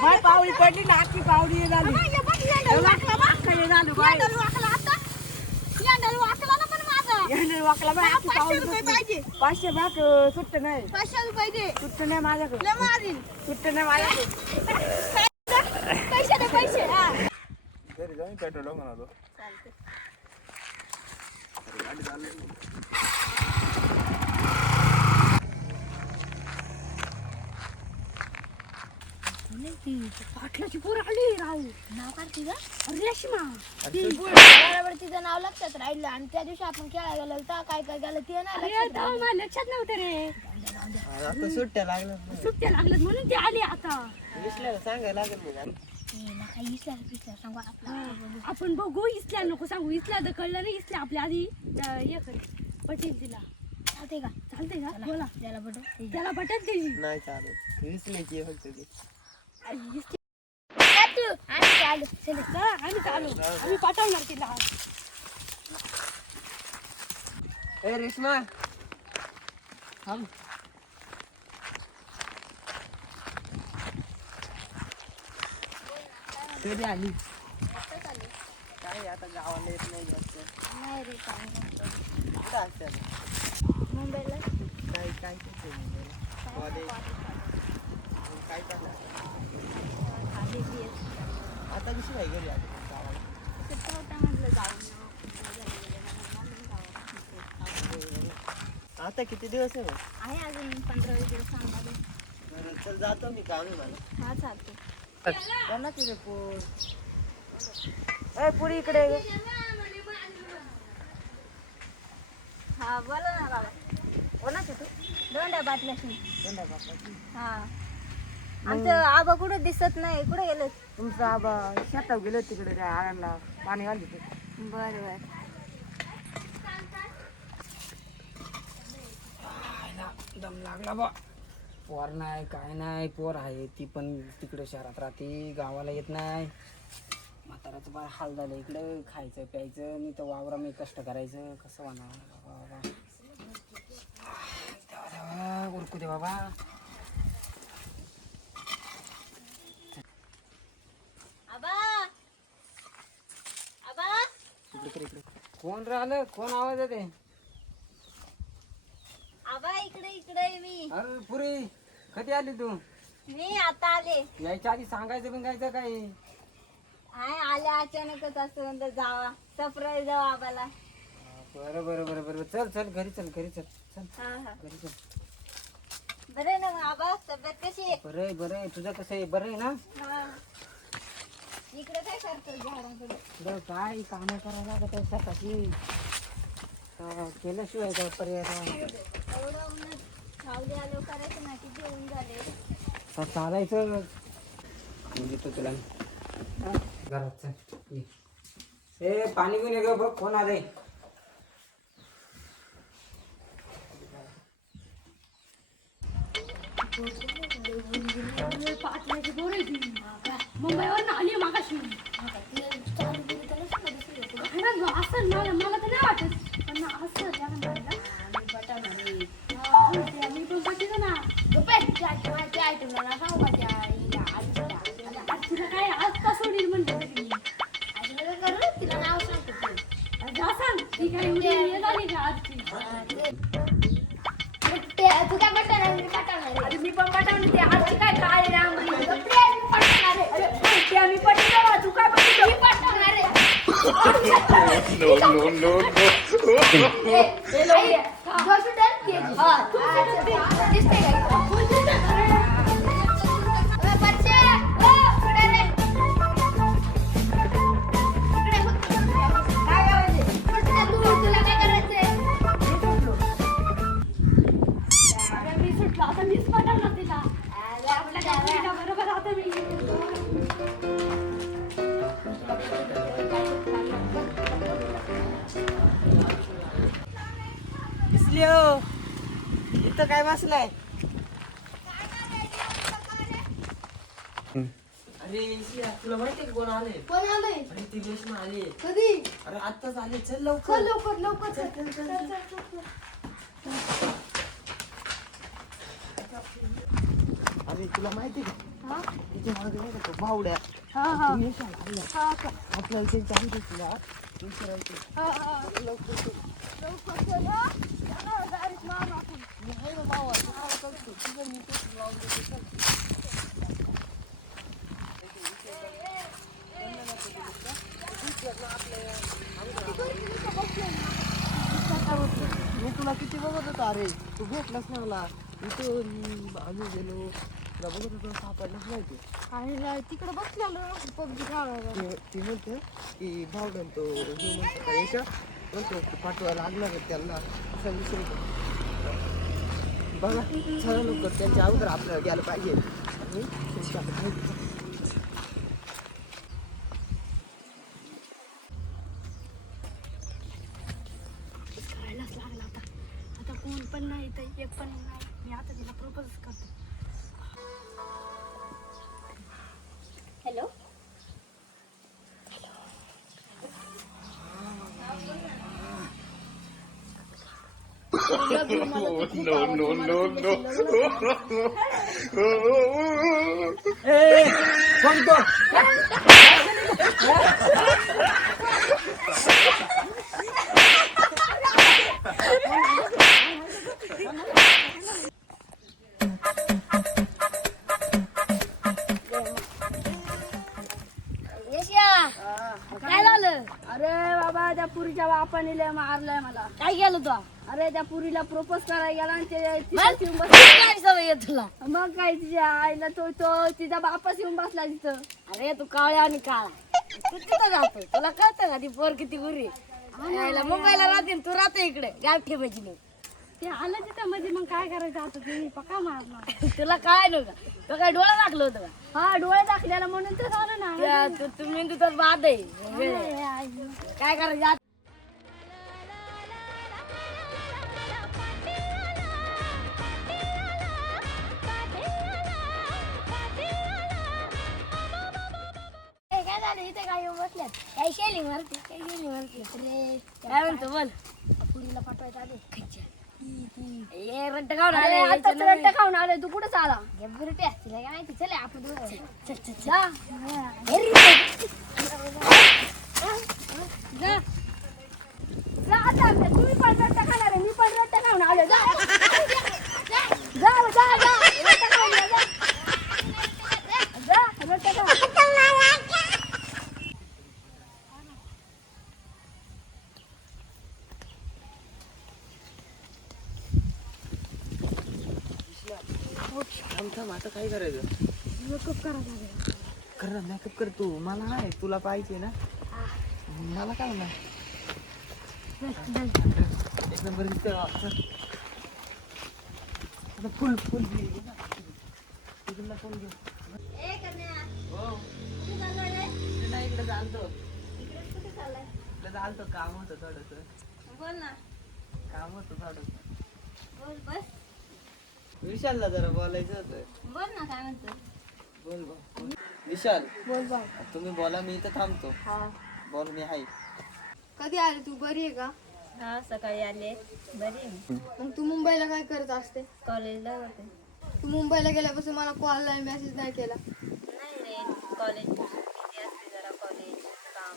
माय पावली पडली ना आखी पावली झाली. पाचशे भाग सुट्ट नाही. पाचशे रुपये सुट्ट नाही माझ्याकडे. सुट्ट नाही माझ्याकडे पैसे दे पैसे हा घरी जाऊन पेट्रोल म्हणालो पाटलाची पोर आली राहू. नाव काढते का रेशमा बरोबर तिचं नाव लक्षात राहिलं आणि त्या दिवशी आपण खेळायला गेलो तर काय काय गेलं ते नाही लक्षात तेव्हा मला लक्षात नव्हतं रे. आता सुट्ट्या लागल्या सुट्ट्या लागल्यात म्हणून ती आली आता. सांगायला लागेल आपण बघू इसल्या नको सांगू. इसल्या तर कळलं नाही इसल्या आपल्या आधी हे कर. पटेल तिला चालते का? चालते का? बोला. त्याला बटन त्याला पटेल त्याची नाही चालत फक्त आणि चालू. आम्ही चालू. आम्ही पाठवणार तिला. ए रेश्मा. थांब. कधी आली काय आता गावाला येत नाही जास्त नाही रे काय असते? मुंबईला काय काय करते मुंबईला? कॉलेज मग काय आता कशी काय घरी आली गावाला आता किती दिवस आहे आहे अजून पंधरा वीस दिवस सांगा चल जातो मी काम आहे मला हा चालते रे पोर? ए पुरी इकडे. हा बोला ना बाबा. कोणाची तू? दोंड्या बाटल्याशी. कोणत्या बापाची? हा. आमचं आबा कुठं दिसत नाही कुठं गेलं? तुमचा आबा शेतात गेलो तिकडे त्या आळ्याला पाणी घालते ते बरं बरं. दम लागला बा पोर नाही काय नाही पोर आहे. ती पण तिकडे शहरात राहते गावाला येत नाही. म्हाताराचं बाय हाल झालं इकडं खायचं प्यायचं मी तर वावरा मी कष्ट करायचं. कसं देवा उरकू दे बाबा. इकडे इकडे. कोण राहिलं? कोण आवाज येते आबा इकडे इकडे आहे मी. अरे पुरी कधी आली तू? मी आता आले. यायच्या आधी सांगायचं बिंगायचं काय? हाय आले अचानकच असं म्हणलं जावा. सरप्राईज जावा आबाला बरं बरं बरं बरं. चल चल घरी चल घरी चल. चल हा हा. घरी चल. बरं ना आबा तब्येत कशी आहे? बरं आहे बरं आहे. तुझं कसं आहे? बरं आहे ना? हा. इकडे काय करतो झाडांकडे? काय कामं करायला लागत आहे हा, केल्याशिवाय काय पर्याय नाही. चालायचं. म्हणजे तो तुला घरात ए पाणी घेऊन ये बघ कोण आलंय. पाटलाची पोर मुंबईवर आली मागाशी असं मला मला तर नाही वाटत. पण असं त्या करायचंय अरे मी सुटलो आता मीच पटवलं तिला अरे, आपलं काय तिच्या बरोबर आता मी इथं काय बसलाय? अरे तुला माहितीये का कोण आले कोण आलंय? अरे ती रेश्मा आली. कधी? अरे आत्ताच आले. चल चल लवकर लवकर लवकर चल चल चल चल. चल अरे तुला माहिती का? हा? तिच्यामागे नाही का तो हा हा. तू. हा का? आपल्याला तुला? विचारायचं हा. हा लवकर चल हा चला, direct मारू आपण. मी तुला किती बघत होतो अरे तू भेटलाच नाही मला. इथं मी आम्ही गेलो. तुला बघत होतो सापडलाच नाही ते. आणि ना तिकडे बसलेलो पबजी खेळायला. ते ती म्हणते की हे म्हणतो का याच्या म्हणतो की पाठवायला लागणार आहे त्यांना असा विषय होता. बघा चला लवकर त्यांच्या अगोदर आपल्याला गेलं पाहिजे. आणि त्यांच्या करायलाच लागला आता. आता कोण पण नाही तर एक पण नाही. मी आता तिला प्रपोज करतो. no, no, no, no. Eh, ¿cuánto? पुरीच्या बापाने लय मारलंय मला. काय केलं तू? अरे त्या पुरीला प्रपोज करायला गेला आणि ते मग? तिथंच येऊन बस काय सवय आहे तुला? मग काय तिच्या आईला तो तो तिचा बापाच येऊन बसला तिथं. अरे तू काळ्या आणि काळा. तू तिथं जातो तुला कळतं का ती पोर किती गुरी यायला मुंबईला राहते तू राहते इकडे. गाठ ठेवायची नाही. ते आलं तिथं म्हणजे मग काय करायचं आता? ते पक्का मारला तुला काय नव्हतं तो काय डोळा टाकलं होतं का? हा डोळे दाखल्याला म्हणून तर झालं ना. त्या- तू- तुम्ही तुझं बाद आहे. काय करायचं? बसल्यात काय शेली मारते काय शेली मारते. अरे काय म्हणतो बोल. पुरीला पाठवायचं आले खायच्या ये रट्ट खाऊन अरे आले, आताच यायचं रट्टा खाऊन आले तू कुठं चाला? बुरट्या तिला काय माहिती. चल आपण दोघं. जा. जा. जा. आता तुम्ही पण रट्टा खाणार आहे. मी पण रट्टा खाऊन आले जा जा जा जा रट्टा खाऊन या, जा जा रट्टा खा थांब थांब आता काय करायचं मेकअप करा ना मेकअप कर तू मला नाही तुला पाहिजे ना मला काय नाही एक नंबर दिसतोय बा. चल. आता फुल फुल घे ना. इकडनं फुल घे. हो. इकडे नाही, इकडे चालतो इकडे चालतो काम होतं थोडस बोल ना काम होतं थोडस बोल बस विशालला जरा बोलायचं होतं. बोल ना काय म्हणतो बोल बोल विशाल बोल बा तुम्ही बोला मी इथं थांबतो. हा. बोल मी आहे. कधी आली तू? बरी आहे का? हा सकाळी आले. बरी मग तू मुंबईला काय करत असते? कॉलेजला जाते तू मुंबईला गेल्यापासून मला कॉल नाही मेसेज नाही केला. नाही रे कॉलेज असते जरा. कॉलेज काम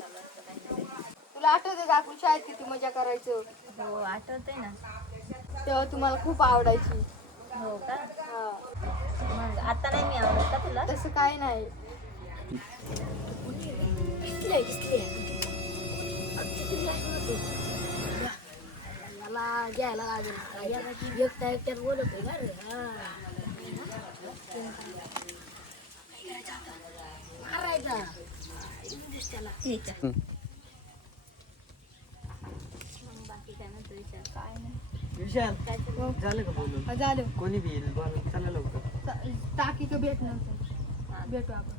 चालू असतं काही ना काही. तुला आठवते का? आपण शाळेत किती मजा करायचो? हो आठवतंय ना. तेव्हा तुम्हाला खूप आवडायची. हो का? हा. मग आता नाही मी आवडत का तुला? तसं काय नाही. मला घ्यायला लागेल. एकटा एकट्यात बोलत आहे रे हा. मारायचा. त्याला. बाकी काय म्हणतो विचार? काय नाही. विशाल झालं का बोलून? हा, झालं. कोणी बी येईल बोला चला लवकर. टाकी का भेटणार भेटू आपण.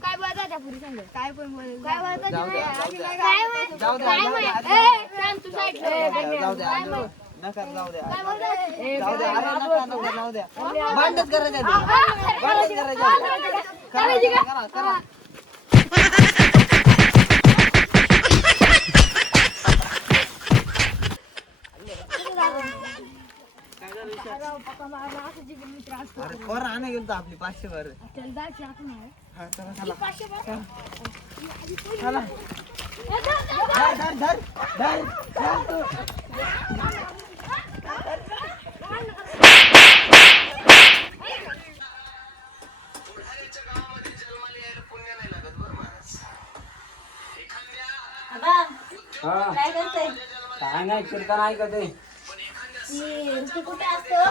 काय बोलता त्या पुरी संग काय पण बोल काय बोलता जाऊ द्या जाऊ द्या काय माहीत? जाऊ द्या काय नका जाऊ द्या. काय बोलता? जाऊ द्या अरे नका नका जाऊ द्या. भांडणच करायचं आहे. भांडणच करायचं आहे. करा करा करा अरे पोरं आणा गेलो आपली पाचशे वर चल. हा, धर, धर, धर. धर धर धर धर. धर तू. काय करतोय काय नाही कीर्तन ऐकत आहे ऋतू कुठे असतो?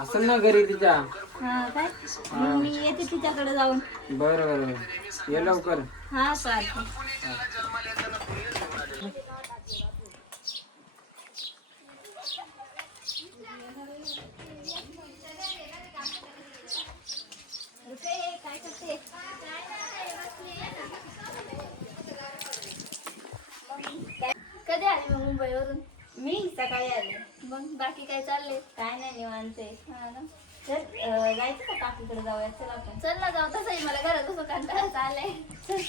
असं ना घरी तिच्या. हा काय? मग मी येते तिच्याकडे जाऊन. बरं बरं. बरं. ये लवकर. हा चालते काय करते कधी आली मग मुंबईवरून? मी सकाळी आले. मग बाकी काय चाललंय? काय नाही निवांत आहे. हा ना. तर अं, जायचं का काकीकडे जाऊया? चल आपण. चल ना जाऊ तसंही मला घरात बसून कंटाळा आलाय. चल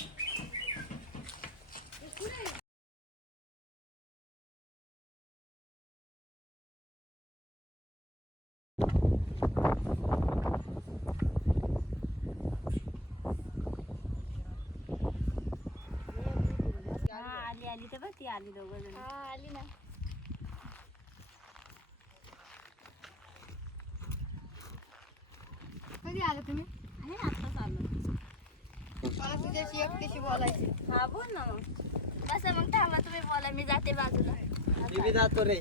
हा आली तर बघ ती आली दोघं जण. हा आली ना. कधी आले तुम्ही? आहे ना आत्ताच आलो. मला तुझ्याशी एकटीशी बोलायची हा बोल ना मग. बस मग थांबा तुम्ही बोला मी जाते बाजूला. मी बी जातो रे.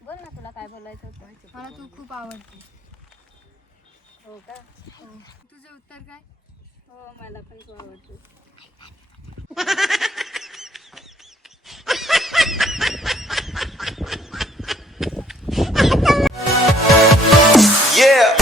बोल ना तुला काय बोलायचं होतं. मला तू खूप आवडते. हो का? तुझं उत्तर काय? हो मला पण तू आवडते yeah.